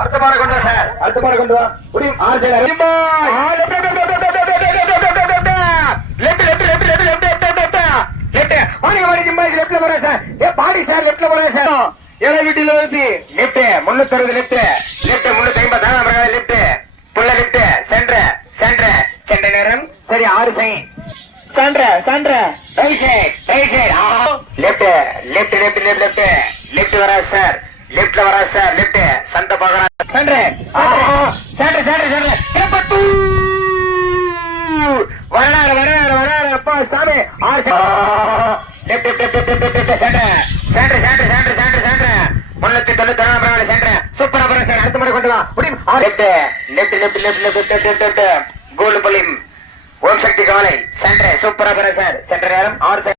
அர்த்தமான கொண்டு சார், அர்த்தமான கொண்டு வா முடியும். சரி 6 செகண்ட். சென்ற சென்ற right side right side left left left left left left வரா சார், லெஃப்ட்ல வரா சார், லெஃப்ட் சந்த பாக்கறா சென்ற சென்ற சென்ற சென்ற திருப்பட்டு வராரு வராரு வராரு அப்பா சாமி. Left left left left left சென்ற சென்ற சென்ற சென்ற சென்ற சென்ற 394 சென்ற சூப்பரா வரா சார். அடுத்த முறை கொண்டு வா முடியும். Left left left left left left goal பலிம் ஓம் சக்தி காலை சென்ற சூப்பரா வரா சார். சென்ற நேரம் 6